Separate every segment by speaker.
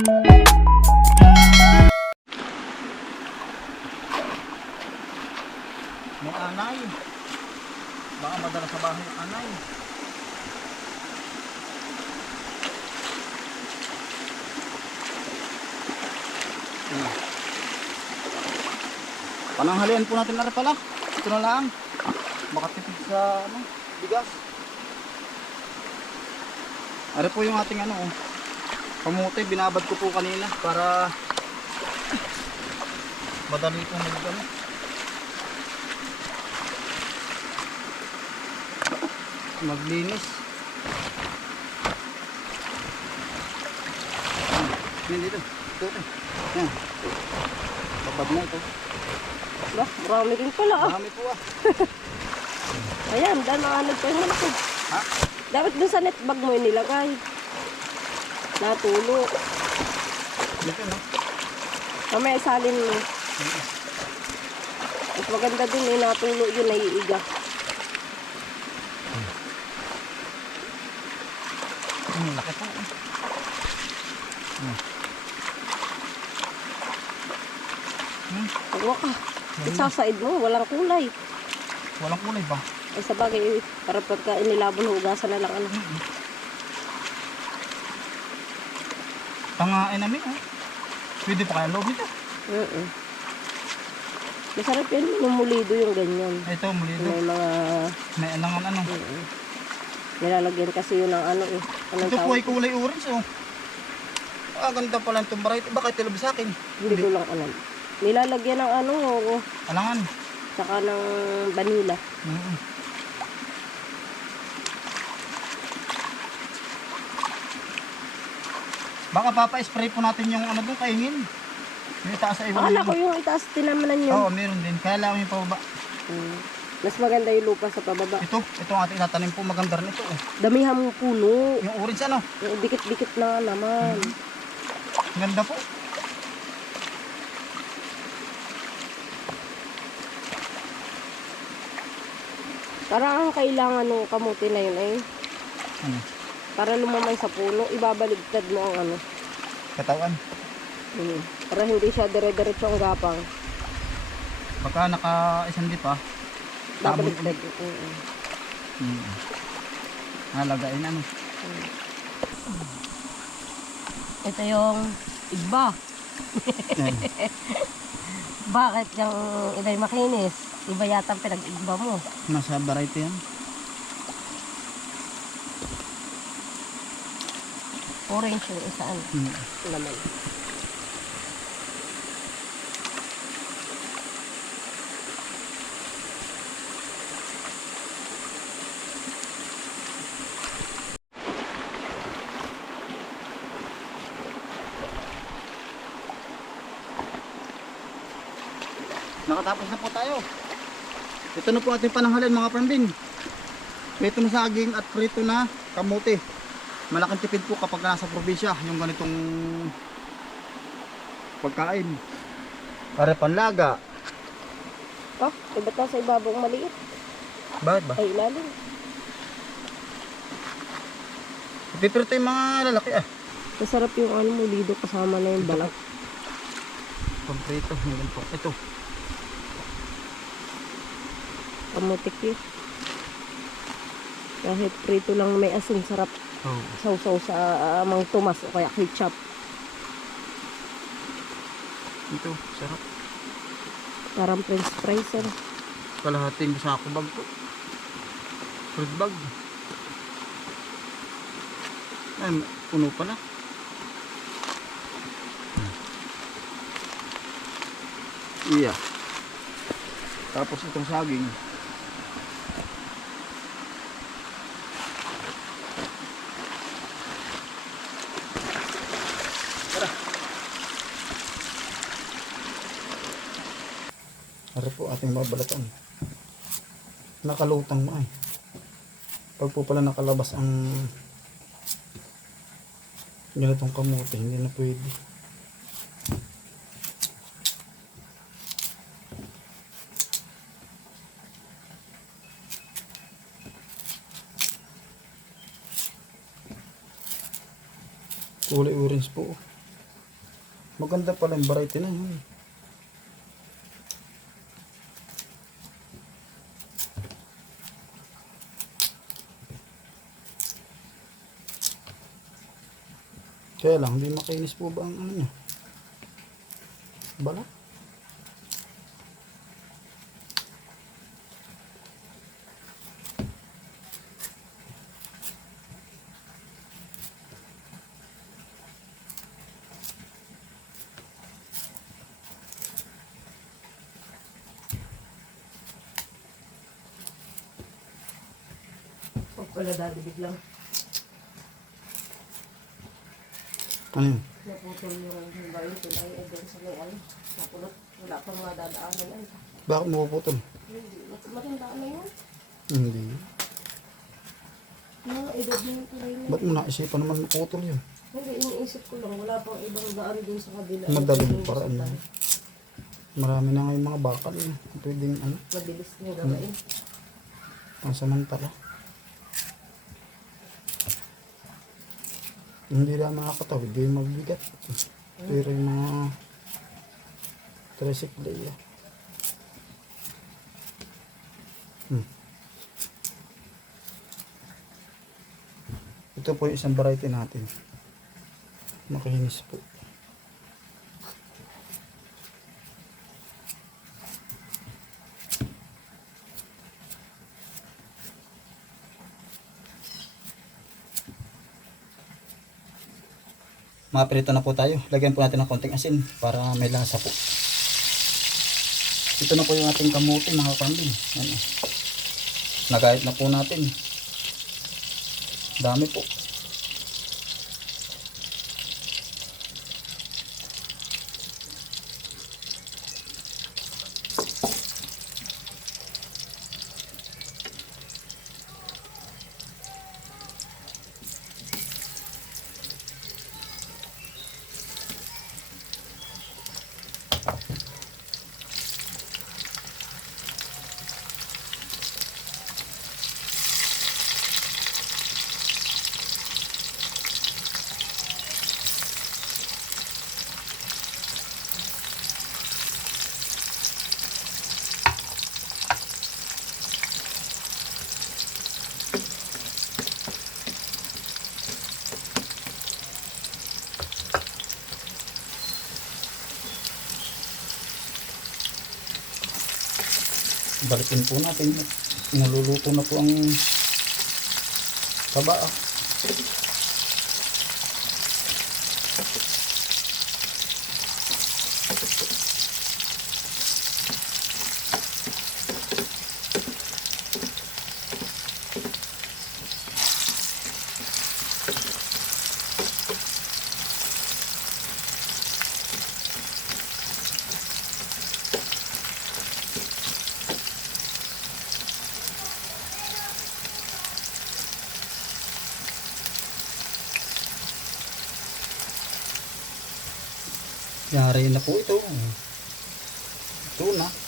Speaker 1: May anay. Baka madala sa bahay yung anay. Hmm. Pananghalian po natin na rin pala. Ito na lang. Baka tipid sa ano, bigas. Ari po yung ating ano oh. Kamuti, binabad ko po kanina para madali po mag ano. Maglinis. Yan dito. Ito. Yan. Babad na ito.
Speaker 2: Ba, marami rin pala ah.
Speaker 1: Marami po ah.
Speaker 2: Ayan, dahil mga nagtayo malaki.
Speaker 1: Ha?
Speaker 2: Dapat dun sa net bag mo inilagay. Natulo.
Speaker 1: Dito no?
Speaker 2: Mamaya isalin mo. Mas maganda din eh, natulo yun, naiiga.
Speaker 1: Hmm, laki po.
Speaker 2: Huwag ka. Isasaid mo, walang kulay.
Speaker 1: Walang kulay ba?
Speaker 2: Ay sa bagay, para pagka inilabon, hugasan na lang ano.
Speaker 1: Tangain namin oh. Pwede pa kaya loob nito.
Speaker 2: Mm Masarap yan, minumulido yung ganyan.
Speaker 1: Ito, muli ito.
Speaker 2: May mga,
Speaker 1: May alangan ano.
Speaker 2: mm nilalagyan kasi yun ng ano eh. Anong
Speaker 1: Ito po ay kulay orange oh. Ah, ganda pala itong variety. Bakit tilab sa akin?
Speaker 2: Hindi ko lang alam. Nilalagyan ng ano,
Speaker 1: Alangan.
Speaker 2: saka ng vanilla.
Speaker 1: Mm Baka papa-spray po natin yung ano doon kaingin. Yung itaas sa ibang
Speaker 2: Akala ko yung itaas tinamanan yun.
Speaker 1: Oo, meron din. Kaya lang yung pababa.
Speaker 2: Mm. Mas maganda yung lupa sa pababa.
Speaker 1: Ito, ito ang ating tatanim po. Maganda rin ito. Oh.
Speaker 2: Damihan mo puno.
Speaker 1: Yung orange ano.
Speaker 2: Yung Dikit-dikit na naman.
Speaker 1: Ganda po.
Speaker 2: Parang ang kailangan ng kamuti na yun ay
Speaker 1: Ano?
Speaker 2: Para lumamay sa puno, ibabaligtad mo ang ano.
Speaker 1: Katawan.
Speaker 2: Mm. Para hindi siya dire-diretso ang gapang.
Speaker 1: Baka naka isang pa. Tabon
Speaker 2: Babaligtad. Mm.
Speaker 1: Hmm. Nalagain ano.
Speaker 2: Ito yung igba.
Speaker 1: Yan.
Speaker 2: Bakit yung iba'y makinis? Iba yata ang pinag-igba mo.
Speaker 1: Nasa variety yan.
Speaker 2: Orange yung isaan
Speaker 1: Hmm.
Speaker 2: naman.
Speaker 1: Nakatapos na po tayo. Ito na po ating pananghalin mga parmbin. Prito na saging at prito na kamote. Malaking tipid po kapag nasa probinsya yung ganitong pagkain. Para panlaga.
Speaker 2: Oh, iba to sa ibabaw maliit.
Speaker 1: Bakit ba?
Speaker 2: Ay, ilalim.
Speaker 1: Piprito yung mga lalaki ah.
Speaker 2: Masarap yung ano mo, lido kasama na yung balat.
Speaker 1: Pamprito. Meron po. Ito.
Speaker 2: Kamutik yun. Kahit prito lang may asin, sarap
Speaker 1: Oh.
Speaker 2: sausaw sa uh, mang tumas o kaya ketchup.
Speaker 1: Ito. Sarap.
Speaker 2: Parang french fries. Ano?
Speaker 1: Kalahating sako bag po. Fruit bag. Ay, puno pala. Iya. Tapos itong saging. Tara po ating babalatan. Nakalutang mo ay. Pag po pala nakalabas ang ganitong kamote, hindi na pwede. Kulay orange po. Maganda pala yung variety na yun. Kaya lang, hindi makinis po ba ang ano niya? Bala?
Speaker 2: Pag pala dati biglang
Speaker 1: Ano yun?
Speaker 2: naputol yung bayo tulay ay doon sa may ano. Napulot. Wala pang madadaanan ay.
Speaker 1: Bakit mapuputol?
Speaker 2: Hindi. Matindaan na yun.
Speaker 1: Hindi.
Speaker 2: Mga edad na yung tulay na.
Speaker 1: Ba't mo naisipan naman maputol yun?
Speaker 2: Hindi, iniisip ko lang. Wala pang ibang daan doon sa kabila.
Speaker 1: Madaling
Speaker 2: Yung
Speaker 1: paraan yun. Marami na ngayon mga bakal eh. Pwedeng ano,
Speaker 2: Mabilis niya gawin.
Speaker 1: pansamantala. Hindi lang makakatawid, hindi mabigat. Pero yung mga tricycle eh. Hmm. Ito po yung isang variety natin. Makinis po. Maprito na po tayo. Lagyan po natin ng konting asin para may lasa po. Ito na po yung ating kamuti mga kambing. Ano. Nagayat na po natin. Dami po. Balikin po natin. Naluluto na po ang taba. ah. Yari na po ito. Ito na.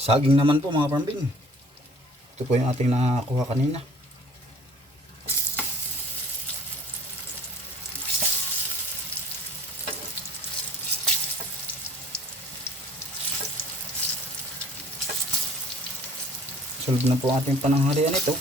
Speaker 1: Saging naman po mga parmbin. Ito po yung ating nakakuha kanina. Solve na po ating pananghalian ito.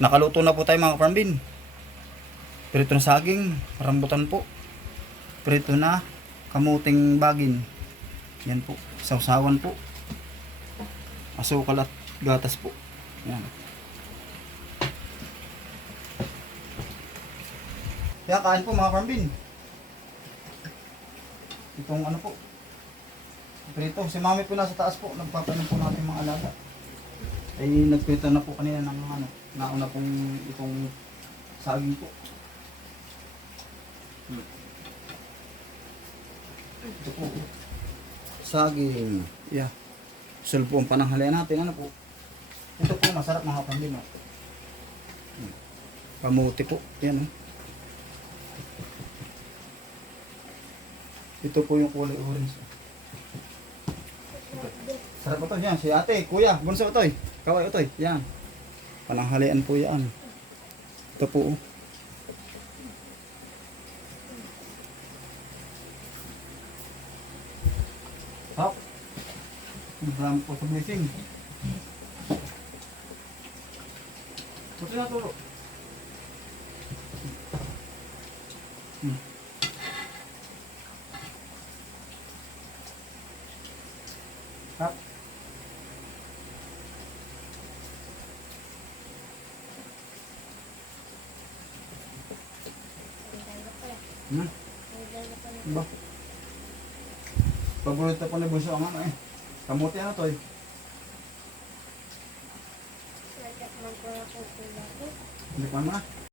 Speaker 1: Nakaluto na po tayo mga farmbin. Prito na saging, rambutan po. Prito na kamuting bagin. Yan po, sausawan po. Asukal at gatas po. Yan. Kaya kain po mga farmbin. Itong ano po. Prito, si mami po nasa taas po. Nagpapanom po natin mga alaga. Ay nagprito na po kanina ng ano, nauna pong itong saging po. Hmm. Ito po. Saging. Yeah. Sul po ang pananghalian natin. Ano po? Ito po masarap mga pambino. Hmm. Kamuti po. Yan oh. Ito po yung kulay orange. Sarap po to. Yan, si ate, kuya, bunso ito eh. Kaway ito eh. Yan. Pananghalian po yan. Ito po. oh. Hop. Marami po sa blessing. Ito na turo. Hmm. Hop. Hmm? Ba? Paborito po ni Bunso ang ano eh. Kamuti ano to eh. Hindi ko na.